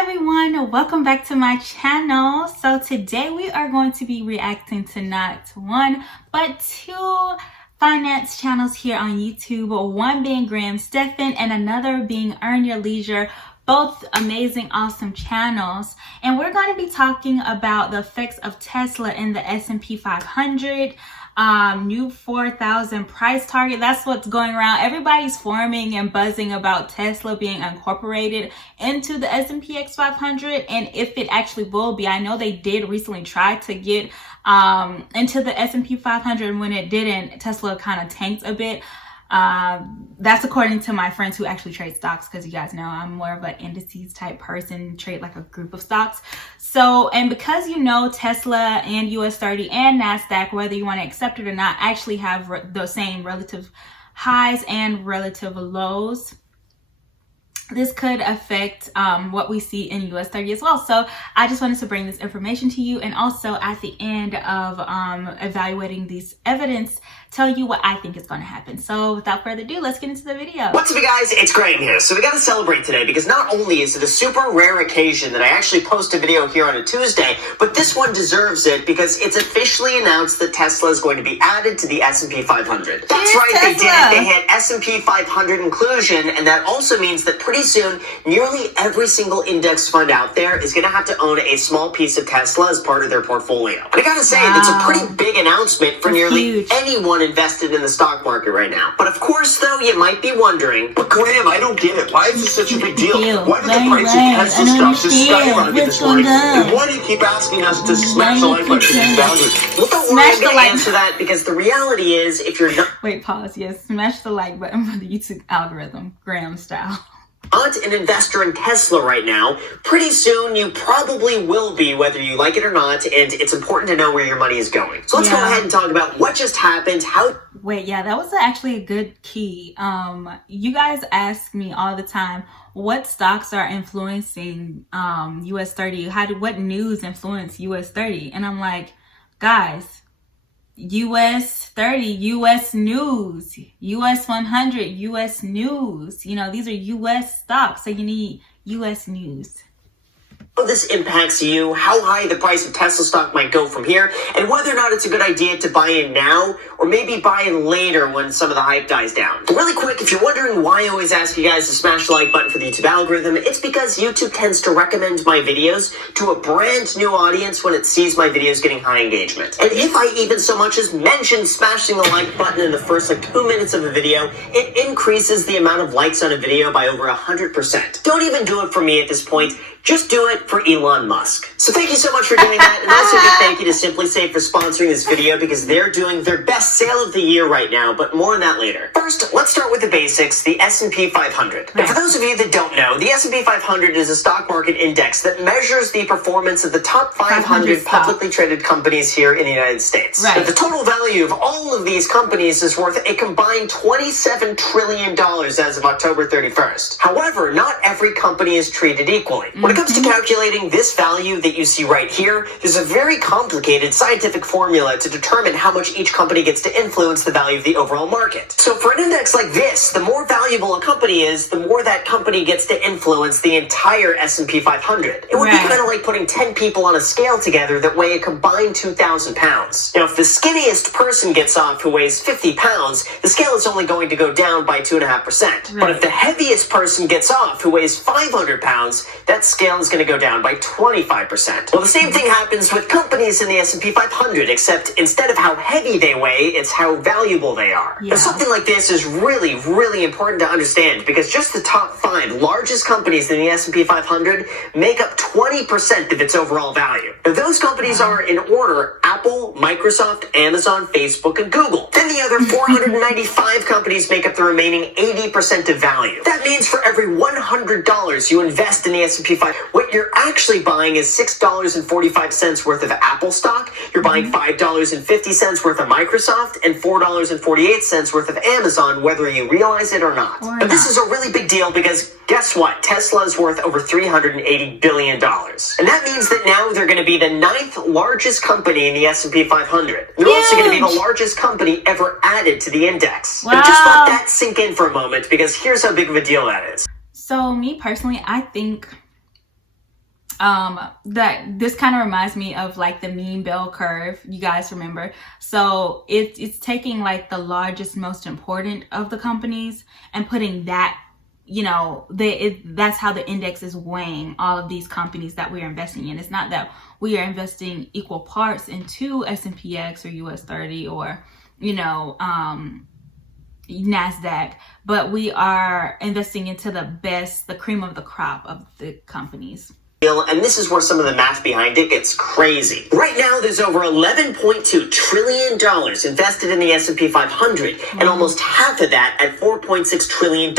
everyone, welcome back to my channel. So today we are going to be reacting to not one but two finance channels here on YouTube, one being Graham, Stefan, and another being Earn Your Leisure. Both amazing, awesome channels. And we're going to be talking about the effects of Tesla in the S&P 500, new 4,000 price target. That's what's going around. Everybody's forming and buzzing about Tesla being incorporated into the SPX500 and if it actually will be. I know they did recently try to get into the S&P 500, and when it didn't, Tesla kind of tanked a bit. That's according to my friends who actually trade stocks, because you guys know I'm more of an indices type person, trade like a group of stocks. So, and because you know Tesla and US30 and NASDAQ, whether you want to accept it or not, actually have the same relative highs and relative lows, this could affect what we see in US30 as well. So I just wanted to bring this information to you, and also at the end of evaluating these evidence, tell you what I think is going to happen. So without further ado, let's get into the video. What's up, you guys? It's Graham here. So we got to celebrate today, because not only is it a super rare occasion that I actually post a video here on a Tuesday, but this one deserves it because it's officially announced that Tesla is going to be added to the S&P 500. That's right, Tesla. They did it. They hit S&P 500 inclusion, and that also means that pretty soon, nearly every single index fund out there is going to have to own a small piece of Tesla as part of their portfolio. And I gotta say, that's a pretty big announcement for nearly anyone invested in the stock market right now. But of course, though, you might be wondering, but Graham, I don't get it. Why is this such a big deal? Why did the price of Tesla stock just skyrocket this morning? And why do you keep asking us to smash the like button and down to it? Well, don't worry, I'm going to answer that, because the reality is, if you're not... Wait, pause. Yes, smash the like button for the YouTube algorithm, Graham style. Not an investor in Tesla right now, pretty soon you probably will be, whether you like it or not, and it's important to know where your money is going. So let's go ahead and talk about what just happened, how... Wait, yeah, that was actually a good key. You guys ask me all the time, what stocks are influencing US30? What news influence US30? And I'm like, guys, US30, US news, US100, US news. You know, these are US stocks, so you need US news. How this impacts you, how high the price of Tesla stock might go from here, and whether or not it's a good idea to buy in now or maybe buy in later when some of the hype dies down. But really quick, if you're wondering why I always ask you guys to smash the like button for the YouTube algorithm, it's because YouTube tends to recommend my videos to a brand new audience when it sees my videos getting high engagement. And if I even so much as mention smashing the like button in the first 2 minutes of a video, it increases the amount of likes on a video by over 100%. Don't even do it for me at this point. Just do it for Elon Musk. So thank you so much for doing that, and also a big thank you to Simply Safe for sponsoring this video, because they're doing their best sale of the year right now, but more on that later. First, let's start with the basics, the S&P 500. And for those of you that don't know, the S&P 500 is a stock market index that measures the performance of the top 500 publicly traded companies here in the United States. Right. The total value of all of these companies is worth a combined $27 trillion as of October 31st. However, not every company is treated equally. When it comes to calculating this value that you see right here, there's a very complicated scientific formula to determine how much each company gets to influence the value of the overall market. So for an index like this, the more valuable a company is, the more that company gets to influence the entire S&P 500. It would be kind of like putting 10 people on a scale together that weigh a combined 2,000 pounds. Now, if the skinniest person gets off who weighs 50 pounds, the scale is only going to go down by 2.5%. But if the heaviest person gets off who weighs 500 pounds, that scale is going to go down by 25%. Well, the same thing happens with companies in the S&P 500, except instead of how heavy they weigh, it's how valuable they are. Now, something like this is really, really important to understand, because just the top 5 largest companies in the S&P 500 make up 20% of its overall value. Now, those companies are, in order, Apple, Microsoft, Amazon, Facebook, and Google. Then the other 495 companies make up the remaining 80% of value. That means for every $100 you invest in the S&P 500, what you're actually buying is $6.45 worth of Apple stock, you're buying $5.50 worth of Microsoft, and $4.48 worth of Amazon, whether you realize it or not. But this is a really big deal, because guess what? Tesla is worth over $380 billion. And that means that now they're going to be the 9th largest company in the S&P 500. They're also going to be the largest company ever added to the index. Wow. And just let that sink in for a moment, because here's how big of a deal that is. So me personally, I think that this kind of reminds me of like the mean bell curve, you guys remember. So it's taking like the largest, most important of the companies and putting that, you know, that's how the index is weighing all of these companies that we are investing in. It's not that we are investing equal parts into SPX or US30 or, you know, NASDAQ, but we are investing into the best, the cream of the crop of the companies. And this is where some of the math behind it gets crazy. Right now, there's over $11.2 trillion invested in the S&P 500, and almost half of that, at $4.6 trillion,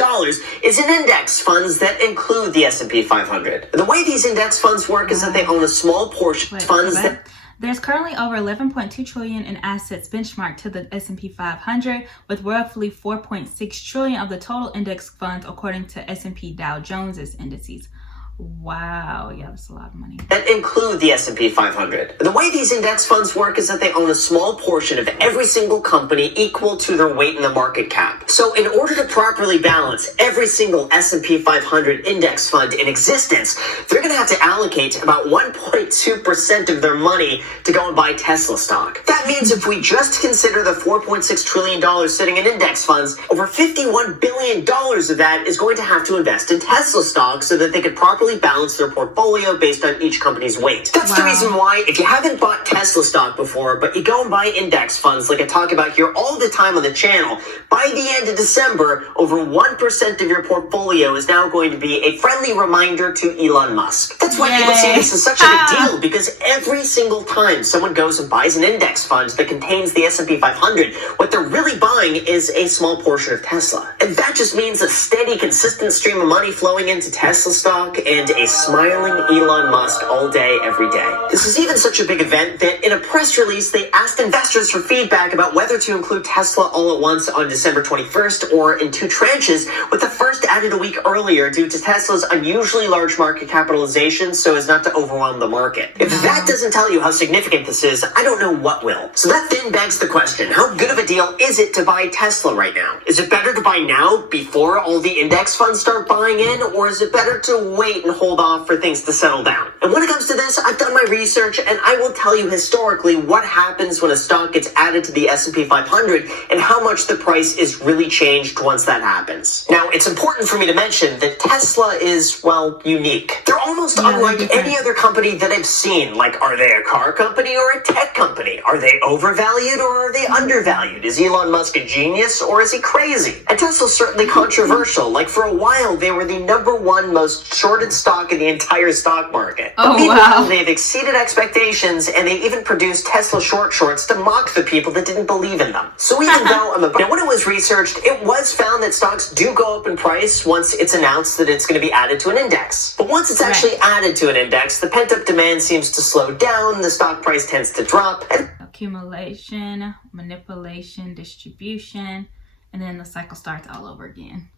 is in index funds that include the S&P 500. The way these index funds work is that they own a small portion of funds that... There's currently over 11.2 trillion in assets benchmarked to the S&P 500, with roughly 4.6 trillion of the total index funds according to S&P Dow Jones's indices. Wow, yeah, that's a lot of money. That include the S&P 500. The way these index funds work is that they own a small portion of every single company equal to their weight in the market cap. So in order to properly balance every single S&P 500 index fund in existence, they're going to have to allocate about 1.2% of their money to go and buy Tesla stock. That means if we just consider the $4.6 trillion sitting in index funds, over $51 billion of that is going to have to invest in Tesla stock so that they could properly balance their portfolio based on each company's weight. That's the reason why, if you haven't bought Tesla stock before, but you go and buy index funds like I talk about here all the time on the channel, by the end of December, over 1% of your portfolio is now going to be a friendly reminder to Elon Musk. That's why people see this as such a big deal, because every single time someone goes and buys an index fund that contains the S&P 500, what they're really buying is a small portion of Tesla. And that just means a steady, consistent stream of money flowing into Tesla stock and a smiling Elon Musk all day, every day. This is even such a big event that in a press release, they asked investors for feedback about whether to include Tesla all at once on December 21st or in two tranches, with the first added a week earlier due to Tesla's unusually large market capitalization so as not to overwhelm the market. If that doesn't tell you how significant this is, I don't know what will. So that then begs the question, how good of a deal is it to buy Tesla right now? Is it better to buy now before all the index funds start buying in, or is it better to wait and hold off for things to settle down? And when it comes to this, I've done my research and I will tell you historically what happens when a stock gets added to the S&P 500 and how much the price is really changed once that happens. Now, it's important for me to mention that Tesla is, well, unique. They're almost unlike any other company that I've seen. Like, are they a car company or a tech company? Are they overvalued or are they undervalued? Is Elon Musk a genius or is he crazy? And Tesla's certainly controversial. Like, for a while, they were the #1 most shorted stock in the entire stock market. But meanwhile, they've exceeded expectations and they even produced Tesla shorts to mock the people that didn't believe in them. So even though now when it was researched, it was found that stocks do go up in price once it's announced that it's going to be added to an index. But once it's actually added to an index, the pent-up demand seems to slow down, the stock price tends to drop. Accumulation, manipulation, distribution, and then the cycle starts all over again.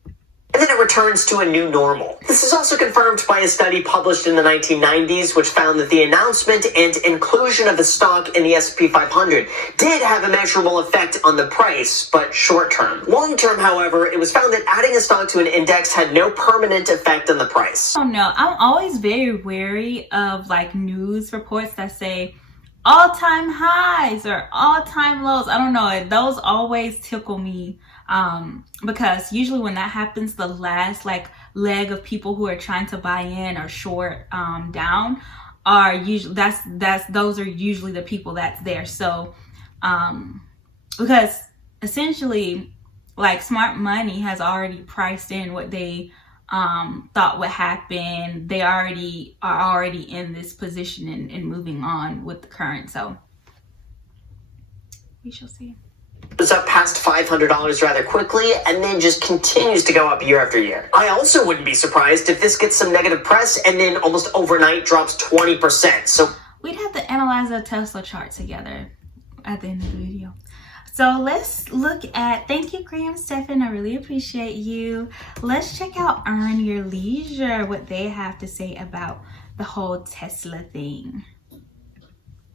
And then it returns to a new normal. This is also confirmed by a study published in the 1990s, which found that the announcement and inclusion of the stock in the S&P 500 did have a measurable effect on the price, but short-term. Long-term, however, it was found that adding a stock to an index had no permanent effect on the price. Oh no, I'm always very wary of like news reports that say all-time highs or all-time lows. I don't know, those always tickle me. Because usually when that happens, the last like leg of people who are trying to buy in or short down are usually those are usually the people that's there. So because essentially like smart money has already priced in what they thought would happen. They are already in this position and moving on with the current. So we shall see. It's up past $500 rather quickly and then just continues to go up year after year. I also wouldn't be surprised if this gets some negative press and then almost overnight drops 20%. So we'd have to analyze a Tesla chart together at the end of the video. So let's look at, thank you Graham, Stefan, I really appreciate you. Let's check out Earn Your Leisure, what they have to say about the whole Tesla thing.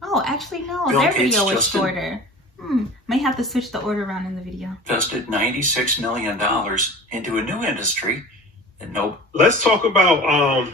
Oh, actually no, their video was shorter. May have to switch the order around in the video. Invested $96 million into a new industry and Let's talk about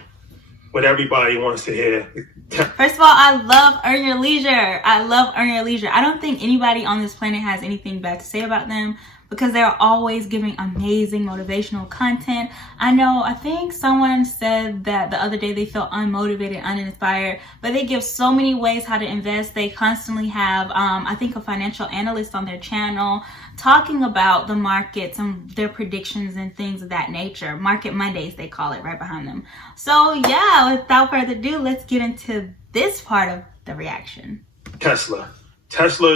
what everybody wants to hear. First of all, I love Earn Your Leisure. I love Earn Your Leisure. I don't think anybody on this planet has anything bad to say about them, because they're always giving amazing motivational content. I think someone said that the other day they felt unmotivated, uninspired, but they give so many ways how to invest. They constantly have, I think, a financial analyst on their channel talking about the markets and their predictions and things of that nature. Market Mondays, they call it, right behind them. So yeah, without further ado, let's get into this part of the reaction. Tesla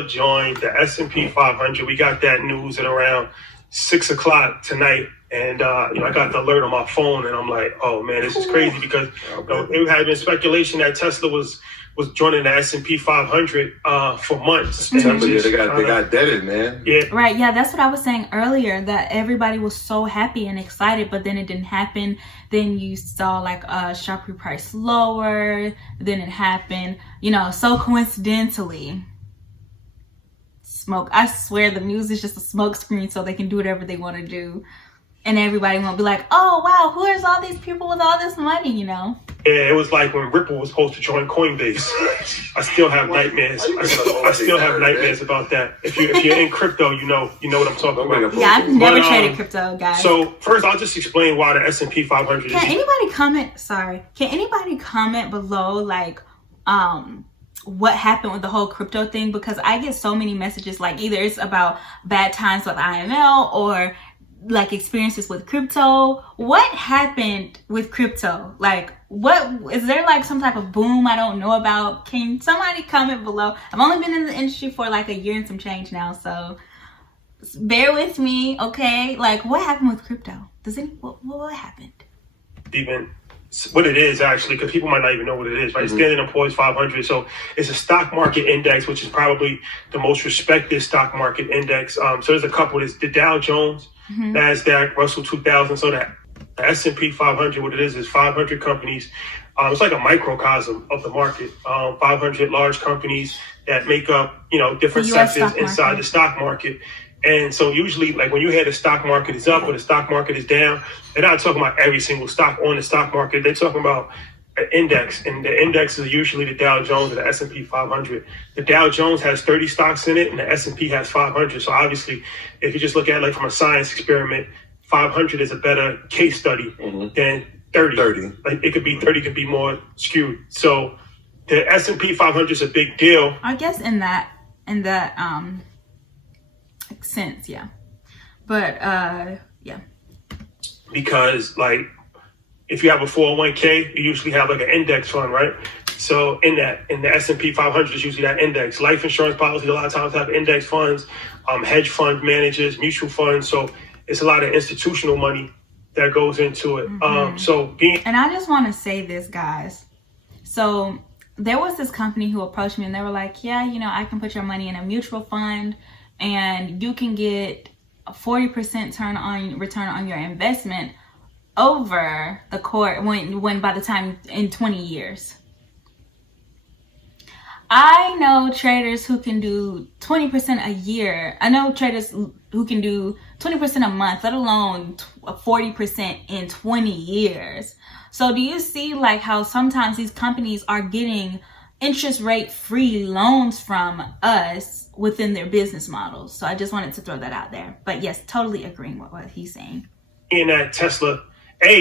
joined the S&P 500. We got that news at around 6 o'clock tonight. And, I got the alert on my phone and I'm like, oh man, this is crazy, because it had been speculation that Tesla was joining the S&P 500 for months. They got deaded, man. Yeah. Right. Yeah, that's what I was saying earlier, that everybody was so happy and excited, but then it didn't happen. Then you saw like a sharp reprice lower. Then it happened, so coincidentally. Smoke. I swear the news is just a smoke screen so they can do whatever they want to do. And everybody won't be like, oh, wow, who is all these people with all this money, Yeah, it was like when Ripple was supposed to join Coinbase. I still have nightmares. I still have nightmares about that. If you're in crypto, you know what I'm talking about. Yeah, I've never traded crypto, guys. So first, I'll just explain why the S&P 500 Can anybody comment below, like, what happened with the whole crypto thing? Because I get so many messages, like either it's about bad times with IML or like experiences with crypto. What happened with crypto? Like, what is there, like some type of boom I don't know about? Can somebody comment below? I've only been in the industry for like a year and some change now, so bear with me, okay? Like, what happened with crypto? What happened? Even what it is, actually, because people might not even know what it is, right? Standard & Poor's 500. So it's a stock market index, which is probably the most respected stock market index. So there's a couple. There's the Dow Jones, NASDAQ, Russell 2000. So that the S&P 500, what it is 500 companies. It's like a microcosm of the market. 500 large companies that make up, different sectors inside the stock market. And so usually, like when you hear the stock market is up or the stock market is down, they're not talking about every single stock on the stock market. They're talking about an index, and the index is usually the Dow Jones or the S&P 500. The Dow Jones has 30 stocks in it, and the S&P has 500. So obviously, if you just look at it like from a science experiment, 500 is a better case study than 30. Like it could be 30, could be more skewed. So the S&P 500 is a big deal. I guess in that sense, yeah. But yeah. Because like if you have a 401k, you usually have like an index fund, right? So in the S&P 500 is usually that index. Life insurance policies a lot of times have index funds, hedge fund managers, mutual funds. So it's a lot of institutional money that goes into it. And I just want to say this, guys. So there was this company who approached me and they were like, yeah, I can put your money in a mutual fund and you can get a 40% return on your investment over the course when by the time in 20 years. I know traders who can do 20% a year. I know traders who can do 20% a month, let alone 40% in 20 years. So do you see like how sometimes these companies are getting interest rate free loans from us within their business models? So I just wanted to throw that out there. But yes, totally agreeing with what he's saying. In that Tesla,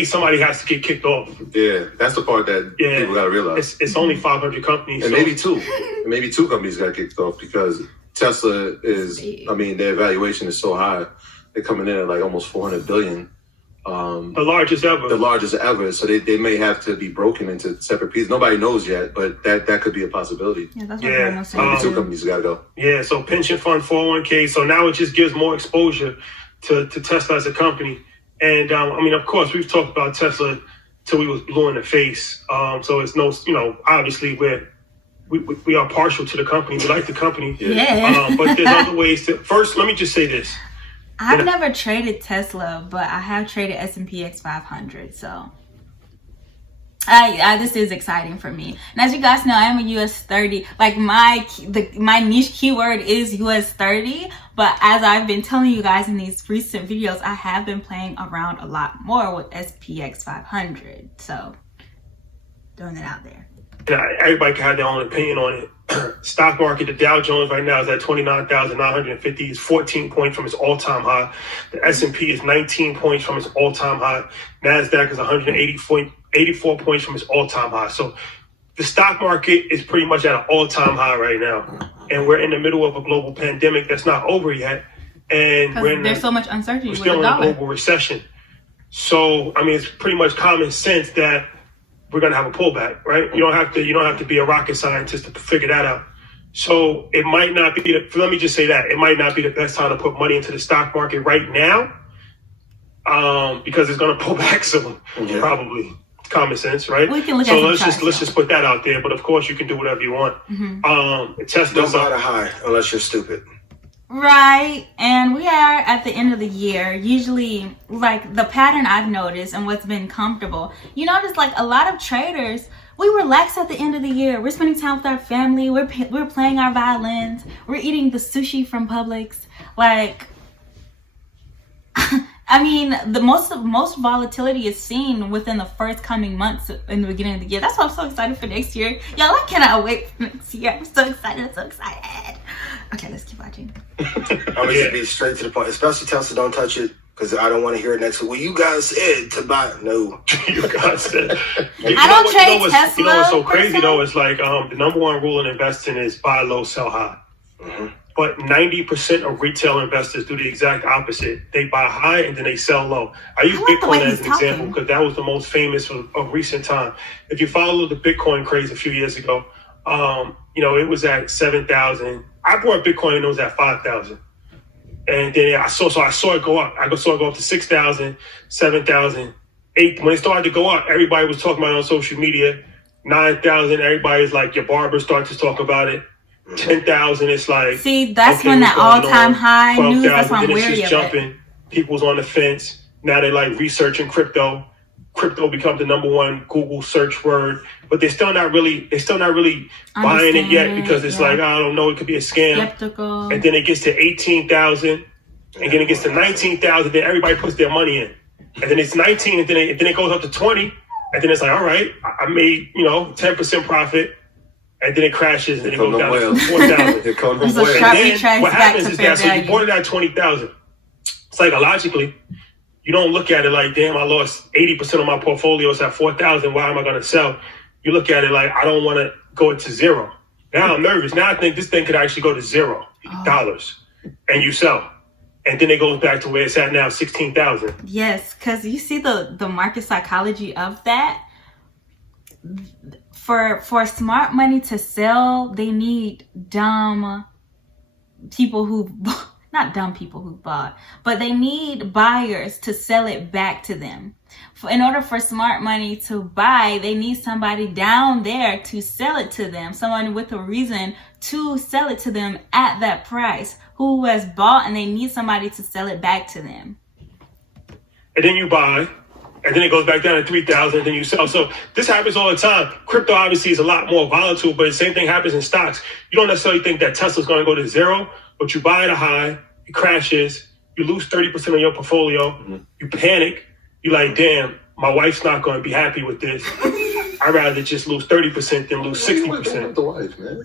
somebody has to get kicked off. Yeah, that's the part that people got to realize. It's only 500 companies. And maybe two companies got kicked off because Tesla is, their valuation is so high. They're coming in at like almost 400 billion. The largest ever. So they may have to be broken into separate pieces. Nobody knows yet, but that could be a possibility. Yeah, that's what I'm saying. Two companies got to go. Yeah, so pension fund, 401k. So now it just gives more exposure to Tesla as a company. And of course, we've talked about Tesla till we was blue in the face. So it's no, obviously we are partial to the company. We like the company. Yeah. But there's other ways to. First, let me just say this. I've never traded Tesla, but I have traded SPX500. So this is exciting for me. And as you guys know, I am a US30. Like my niche keyword is US30. But as I've been telling you guys in these recent videos, I have been playing around a lot more with SPX500. So Throwing it out there. Everybody can have their own opinion on it. Stock market, the Dow Jones right now is at 29,950. It's 14 points from its all-time high. The S&P is 19 points from its all-time high. NASDAQ is 184 points from its all-time high. So the stock market is pretty much at an all-time high right now. And we're in the middle of a global pandemic that's not over yet. And there's so much uncertainty with the still in a dollar. global recession. So, I mean, it's pretty much common sense that we're going to have a pullback, right? You don't have to be a rocket scientist to figure that out. So it might not be, let me just say that, it might not be the best time to put money into the stock market right now, because it's going to pull back soon, probably. It's common sense, right? We can look so at let's just put that out there. But of course, you can do whatever you want. Tesla's not a high unless you're stupid. Right, and we are at the end of the year. Usually, like the pattern I've noticed and what's been comfortable, you notice like a lot of traders, we relax at the end of the year. We're spending time with our family. We're playing our violins. We're eating the sushi from Publix. Like, I mean, the most volatility is seen within the first coming months in the beginning of the year. That's why I'm so excited for next year. Y'all, I cannot wait for next year. I'm so excited, so excited. Okay, let's keep watching. I'm going to be straight to the point. Especially Tesla, don't touch it, because I don't want to hear it next week. Well, you guys said to buy. No. You guys said. I don't trade Tesla. You know what's so crazy, though? It's like the number one rule in investing is buy low, sell high. But 90% of retail investors do the exact opposite. They buy high and then they sell low. I use Bitcoin as an example because that was the most famous of recent time. If you follow the Bitcoin craze a few years ago, it was at 7,000. I bought Bitcoin and it was at 5,000. And then I saw it go up. I saw it go up to 6,000, 7,000, 8. When it started to go up, everybody was talking about it on social media. 9,000, everybody's like, your barber starts to talk about it. 10,000, it's like, see, that's when that all-time high news. That's why I'm wary of jumping. People's on the fence. Now they're like researching crypto. Crypto becomes the number one Google search word, but they're still not really buying it yet because it's like, I don't know, it could be a scam. Skeptical. And then it gets to 18,000, and then it gets to 19,000. Then everybody puts their money in, and then it's 19, and then it goes up to 20, and then it's like, all right, I made 10% profit. And then it crashes, and it goes down to 4,000. And then what happens is that, so you bought it at 20,000. Psychologically, you don't look at it like, damn, I lost 80% of my portfolio. It's at 4,000. Why am I going to sell? You look at it like, I don't want to go to zero. Now I'm nervous. Now I think this thing could actually go to $0, and you sell. And then it goes back to where it's at now, 16,000. Yes, because you see the market psychology of that. For smart money to sell, they need dumb people who, not dumb people who bought, but they need buyers to sell it back to them. In order for smart money to buy, they need somebody down there to sell it to them, someone with a reason to sell it to them at that price, who has bought, and they need somebody to sell it back to them. And then you buy. And then it goes back down to 3,000, then you sell. So this happens all the time. Crypto obviously is a lot more volatile, but the same thing happens in stocks. You don't necessarily think that Tesla's going to go to $0, but you buy at a high, it crashes, you lose 30% of your portfolio, you panic, you're like, damn, my wife's not going to be happy with this. I'd rather just lose 30% than lose 60%. The wife, man.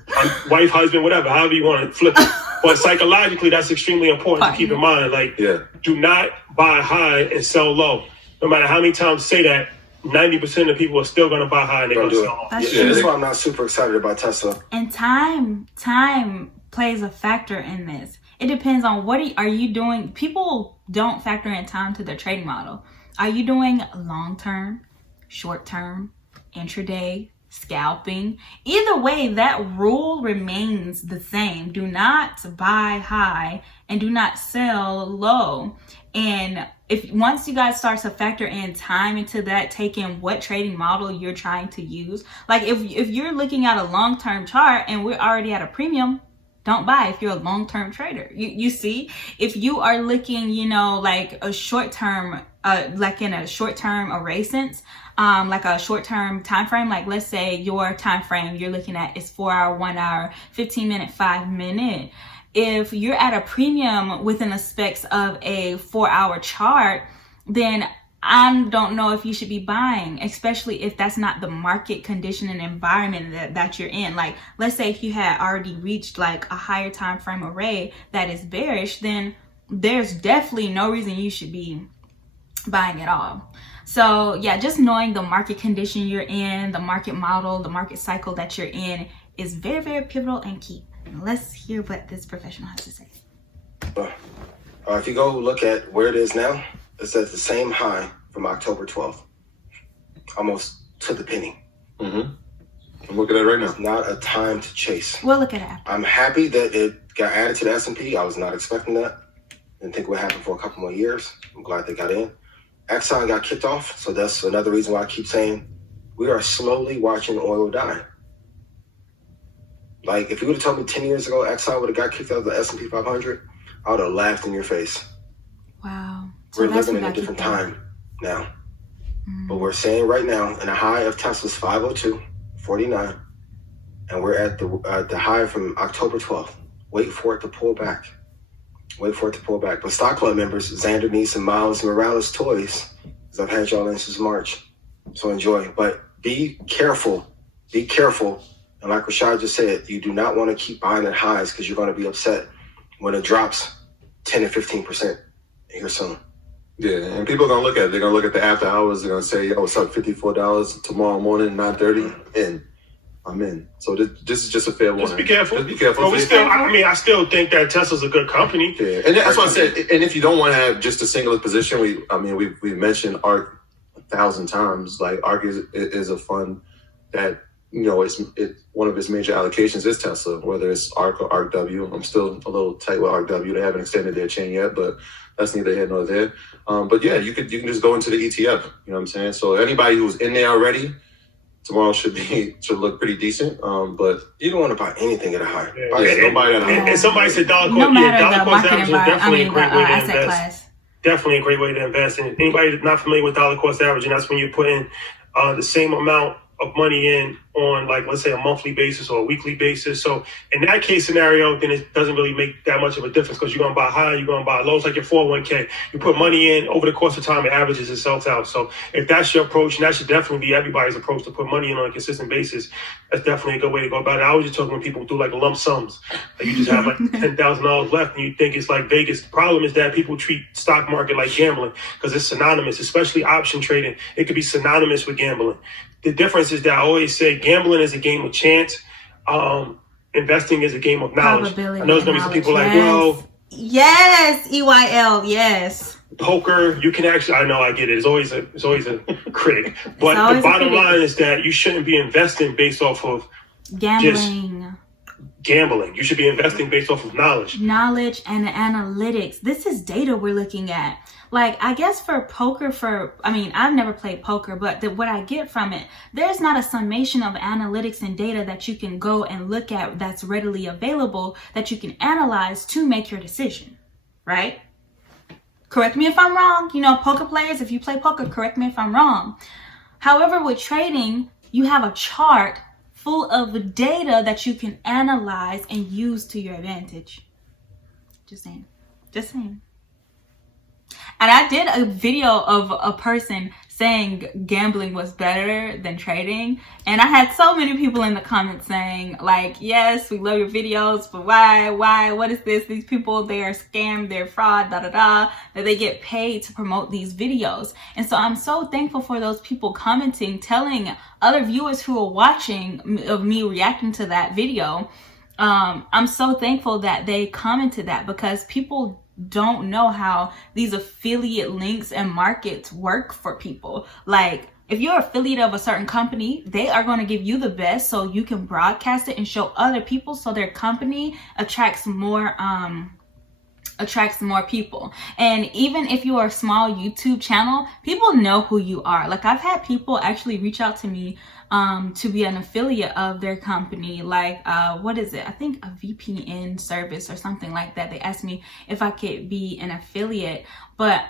Wife, husband, whatever, however you want to flip it. But psychologically, that's extremely important to keep in mind. Like, do not buy high and sell low. No matter how many times say that, 90% of people are still going to buy high and they're going to sell. That's why I'm not super excited about Tesla. And time plays a factor in this. It depends on what are you doing. People don't factor in time to their trading model. Are you doing long-term, short-term, intraday, scalping? Either way, that rule remains the same. Do not buy high and do not sell low. And once you guys start to factor in time into that, take in what trading model you're trying to use. Like if you're looking at a long-term chart and we're already at a premium, don't buy if you're a long-term trader. You see, if you are looking, like a short-term, like in a short-term array sense, like a short-term time frame, like let's say your time frame you're looking at is 4 hour, 1 hour, 15 minute, 5 minute. If you're at a premium within the specs of a 4 hour chart, then I don't know if you should be buying, especially if that's not the market condition and environment that you're in. Like, let's say if you had already reached like a higher time frame array that is bearish, then there's definitely no reason you should be buying at all. So yeah, just knowing the market condition you're in, the market model, the market cycle that you're in is very, very pivotal and key. Let's hear what this professional has to say. If you go look at where it is now, it's at the same high from October 12th, almost to the penny. I'm looking at it right now. It's not a time to chase. We'll look at it after. I'm happy that it got added to the S&P. I was not expecting that. Didn't think it would happen for a couple more years. I'm glad they got in. Exxon got kicked off, so that's another reason why I keep saying we are slowly watching oil die. Like, if you would have told me 10 years ago Exxon would have got kicked out of the S&P 500, I would have laughed in your face. Wow. So we're living in a different time now. But we're saying right now, in a high of Tesla's 502.49, and we're at the high from October 12th. Wait for it to pull back. Wait for it to pull back. But Stock Club members, Xander Neese and Miles Morales toys, because I've had y'all in since March. So enjoy. But be careful. Be careful. And like Rashad just said, you do not want to keep buying at highs because you're going to be upset when it drops 10 and 15% here soon. Yeah, and people are going to look at it. They're going to look at the after hours. They're going to say, yo, it's up $54 tomorrow morning, 9:30, and I'm in. So this is just a fair warning. Just be careful. Just be careful. But I still think that Tesla's a good company. Yeah, and that's what I said. And if you don't want to have just a singular position, we've mentioned ARK 1,000 times. Like, ARK is a fund that, you know, it's one of its major allocations is Tesla, whether it's ARK or ARKW. I'm still a little tight with ARKW. They haven't extended their chain yet, but that's neither here nor there. But yeah, you can just go into the ETF. You know what I'm saying? So anybody who's in there already, tomorrow should look pretty decent. But you don't want to buy anything at a high. Nobody at a high. And somebody said dollar cost. No matter dollar the cost market average is definitely a great way to asset invest. class. Definitely a great way to invest. And anybody that's not familiar with dollar cost averaging, that's when you're putting the same amount of money in on, like, let's say a monthly basis or a weekly basis. So in that case scenario, then it doesn't really make that much of a difference because you're going to buy high, you're going to buy low. It's like your 401k. You put money in over the course of time, it averages itself out. So if that's your approach, and that should definitely be everybody's approach, to put money in on a consistent basis, that's definitely a good way to go about it. I was just talking when people do like lump sums. Like, you just have like $10,000 left and you think it's like Vegas. The problem is that people treat stock market like gambling because it's synonymous, especially option trading. It could be synonymous with gambling. The difference is that I always say gambling is a game of chance. Investing is a game of knowledge. I know there's going to be some people like, well... Yes, EYL, yes. Poker, you can actually... I know, I get it. It's always a critic. But the bottom line is that you shouldn't be investing based off of... Gambling. You should be investing based off of knowledge. Knowledge and analytics. This is data we're looking at. Like, I guess for poker, I've never played poker, but what I get from it, there's not a summation of analytics and data that you can go and look at that's readily available that you can analyze to make your decision, right? Correct me if I'm wrong. You know, poker players, if you play poker, correct me if I'm wrong. However, with trading, you have a chart full of data that you can analyze and use to your advantage. Just saying. And I did a video of a person saying gambling was better than trading. And I had so many people in the comments saying, like, yes, we love your videos, but why, what is this? These people, they are scam, they're fraud, that they get paid to promote these videos. And so I'm so thankful for those people commenting, telling other viewers who are watching of me reacting to that video. I'm so thankful that they commented that, because people don't know how these affiliate links and markets work for people. Like, if you're affiliate of a certain company, they are going to give you the best so you can broadcast it and show other people, so their company attracts more people. And even if you are a small YouTube channel, people know who you are. Like, I've had people actually reach out to me to be an affiliate of their company, like what is it? I think a VPN service or something like that. They asked me if I could be an affiliate, but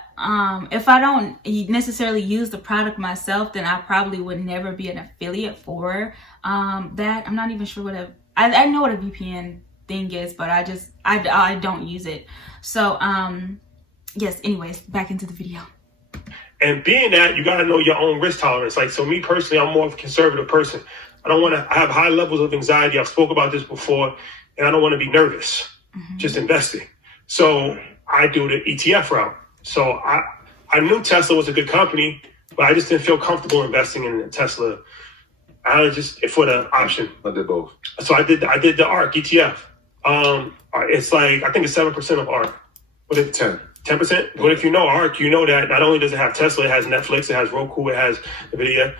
if I don't necessarily use the product myself, then I probably would never be an affiliate for that. I'm not even sure what I know what a VPN thing is, but I don't use it. So yes, anyways, back into the video. And being that, you got to know your own risk tolerance. Like, so me personally, I'm more of a conservative person. I don't want to have high levels of anxiety. I've spoke about this before, and I don't want to be nervous just investing. So I do the ETF route. So I knew Tesla was a good company, but I just didn't feel comfortable investing in Tesla. I was just for the option. I did both. So I did the ARK ETF. It's like, I think it's 7% of ARK. But it's 10%. But if you know ARK, you know that not only does it have Tesla, it has Netflix, it has Roku, it has NVIDIA.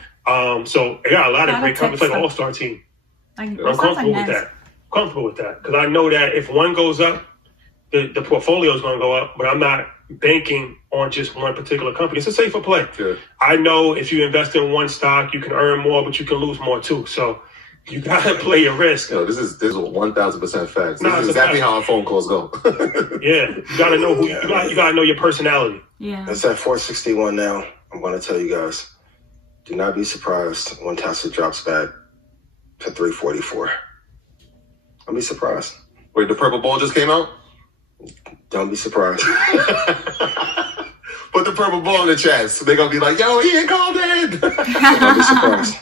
So it got a lot of great companies. It's like an all-star team. I'm comfortable with that. Comfortable with that because I know that if one goes up, the portfolio is going to go up. But I'm not banking on just one particular company. It's a safer play. Good. I know if you invest in one stock, you can earn more, but you can lose more too. So you gotta play your risk. Yo, this is 1,000% facts. This is exactly how our phone calls go. Yeah, you gotta know who you gotta know your personality. Yeah. It's at 461 now. I'm gonna tell you guys, do not be surprised when Tesla drops back to 344. Don't be surprised. Wait, the purple ball just came out? Don't be surprised. Put the purple ball in the chat. So they're gonna be like, yo, he ain't called in. Don't be surprised.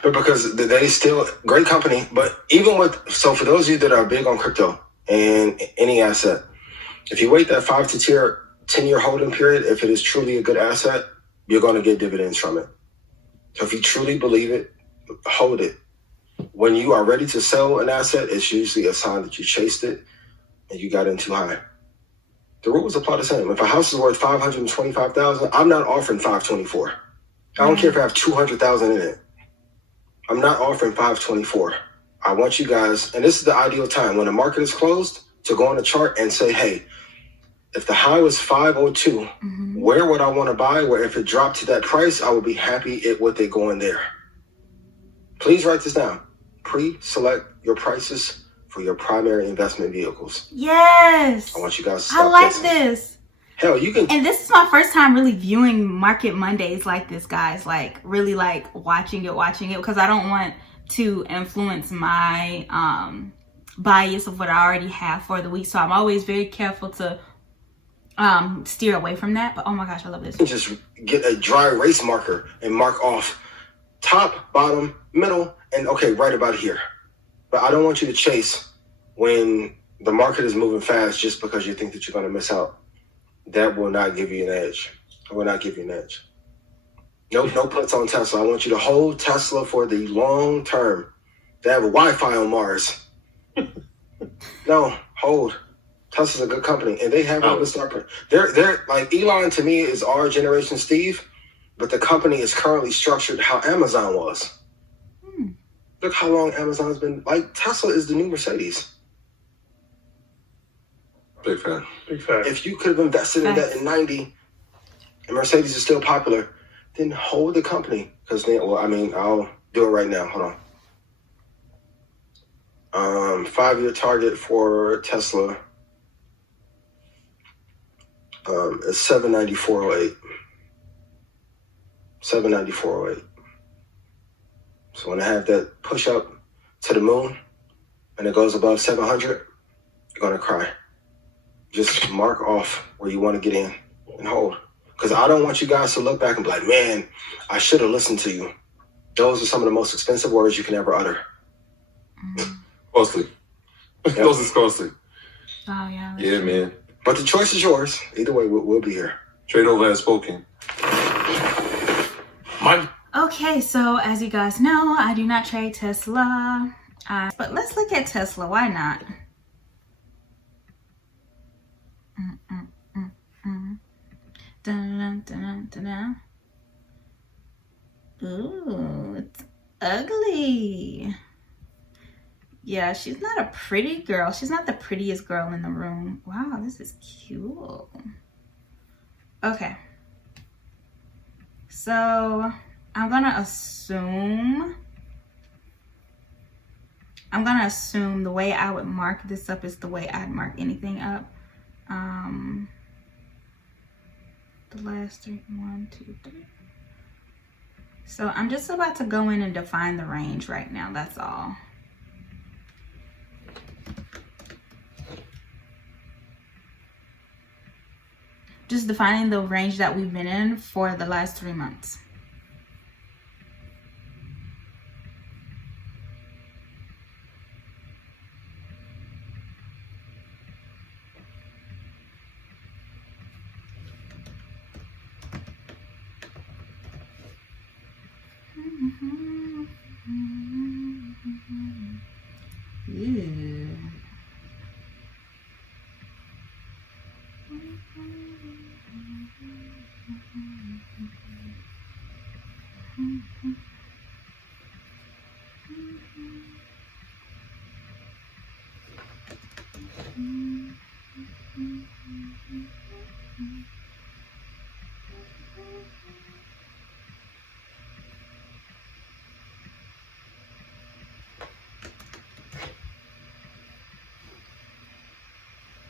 But because they still great company, but even with, so for those of you that are big on crypto and any asset, if you wait that 5 to 10-year holding period, if it is truly a good asset, you're going to get dividends from it. So if you truly believe it, hold it. When you are ready to sell an asset, it's usually a sign that you chased it and you got in too high. The rules apply the same. If a house is worth $525,000, I'm not offering $524,000. I don't care if I have $200,000 in it. I'm not offering $524,000. I want you guys, and this is the ideal time when the market is closed, to go on the chart and say, hey, if the high was 502, where would I want to buy? Where if it dropped to that price, I would be happy with it going there. Please write this down. Pre-select your prices for your primary investment vehicles. Yes. I want you guys to I like this. Hell, you can. And this is my first time really viewing Market Mondays like this, guys. Like really like watching it because I don't want to influence my bias of what I already have for the week. So I'm always very careful to steer away from that. But oh my gosh, I love this. Just get a dry erase marker and mark off top, bottom, middle, and okay, right about here. But I don't want you to chase when the market is moving fast just because you think that you're going to miss out. That will not give you an edge. It will not give you an edge. No puts on Tesla. I want you to hold Tesla for the long term. They have a Wi-Fi on Mars. No, hold. Tesla's a good company, and they have all the start. They're like Elon to me is our generation Steve, but the company is currently structured how Amazon was. Look how long Amazon's been. Like Tesla is the new Mercedes. Big fan. Big fan. If you could have invested in that in 90 and Mercedes is still popular, then hold the company. Because then, well, I mean, I'll do it right now. Hold on. 5-year target for Tesla is 794.08. 794.08. So when I have that push up to the moon and it goes above 700, you're going to cry. Just mark off where you want to get in and hold. Because I don't want you guys to look back and be like, man, I should have listened to you. Those are some of the most expensive words you can ever utter. Costly. Yep. Those is costly. Oh, yeah. Yeah, man. But the choice is yours. Either way, we'll be here. Trade over has spoken. Okay, so as you guys know, I do not trade Tesla. But let's look at Tesla. Why not? Dun, dun, dun, dun, dun. Ooh, it's ugly. Yeah, she's not a pretty girl. She's not the prettiest girl in the room. Wow, this is cute. Okay. So I'm gonna assume the way I would mark this up is the way I'd mark anything up. The last 3, 1, 2, 3. So I'm just about to go in and define the range right now. That's all. just defining the range that we've been in for the last 3 months. Ew.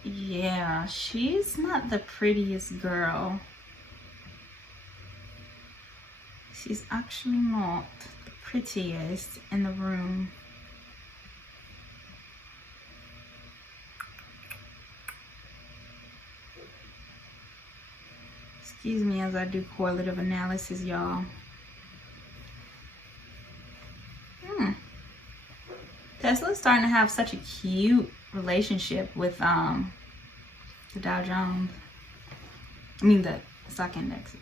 Yeah, she's not the prettiest girl. She's actually not the prettiest in the room. Excuse me as I do correlative analysis, y'all. Tesla's starting to have such a cute relationship with the Dow Jones. I mean the stock indexes.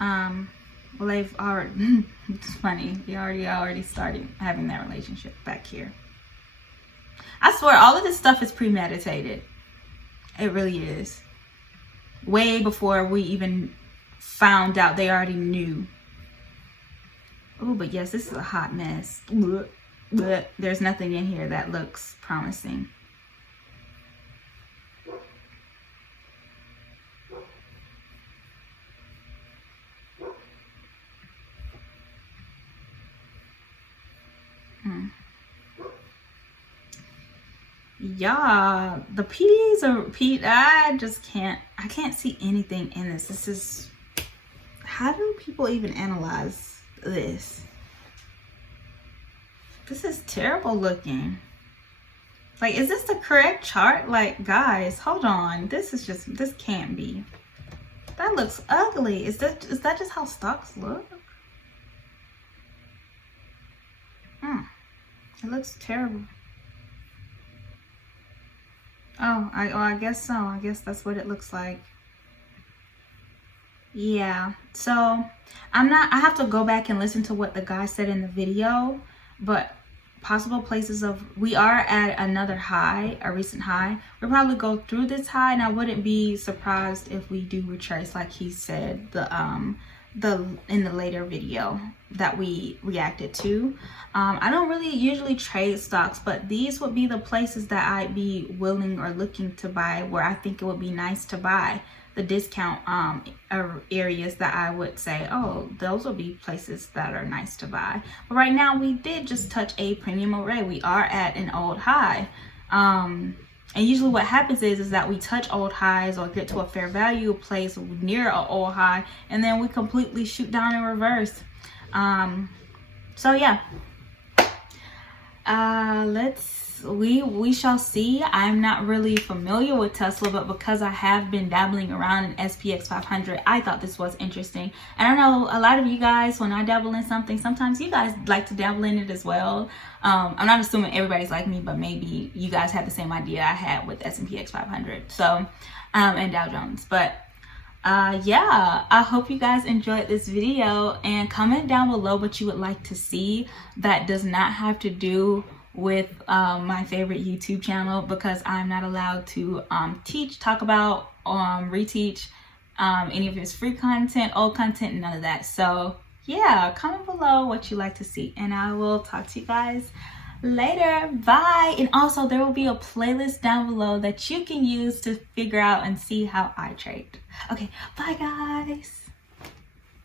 Well, they've already it's funny, they already started having that relationship back here. I swear all of this stuff is premeditated. It really is. Way before we even found out, they already knew. Oh, but yes, this is a hot mess. But there's nothing in here that looks promising. Yeah, the PDs are I can't see anything in this. This is, how do people even analyze this? This is terrible looking. Like, is this the correct chart? Like, guys, hold on. This can't be. That looks ugly. Is that just how stocks look? It looks terrible. Oh, I guess so. I guess that's what it looks like. Yeah. So I have to go back and listen to what the guy said in the video, but possible places we are at another high, a recent high. We'll probably go through this high, and I wouldn't be surprised if we do retrace, like he said, in the later video that we reacted to. I don't really usually trade stocks, but these would be the places that I'd be willing or looking to buy, where I think it would be nice to buy. The discount areas that I would say, oh, those will be places that are nice to buy. But right now we did just touch a premium array. We are at an old high. And usually what happens is that we touch old highs or get to a fair value place near an old high, and then we completely shoot down in reverse. So yeah, we shall see. I'm not really familiar with Tesla, but because I have been dabbling around in SPX500, I thought this was interesting. And I know a lot of you guys, when I dabble in something, sometimes you guys like to dabble in it as well. I'm not assuming everybody's like me, but maybe you guys had the same idea I had with SPX500. So, and Dow Jones. But yeah, I hope you guys enjoyed this video, and comment down below what you would like to see that does not have to do with my favorite YouTube channel, because I'm not allowed to talk about, reteach any of his free content, old content, none of that. So yeah, comment below what you like to see, and I will talk to you guys later. Bye. And also, there will be a playlist down below that you can use to figure out and see how I trade. Okay, bye guys.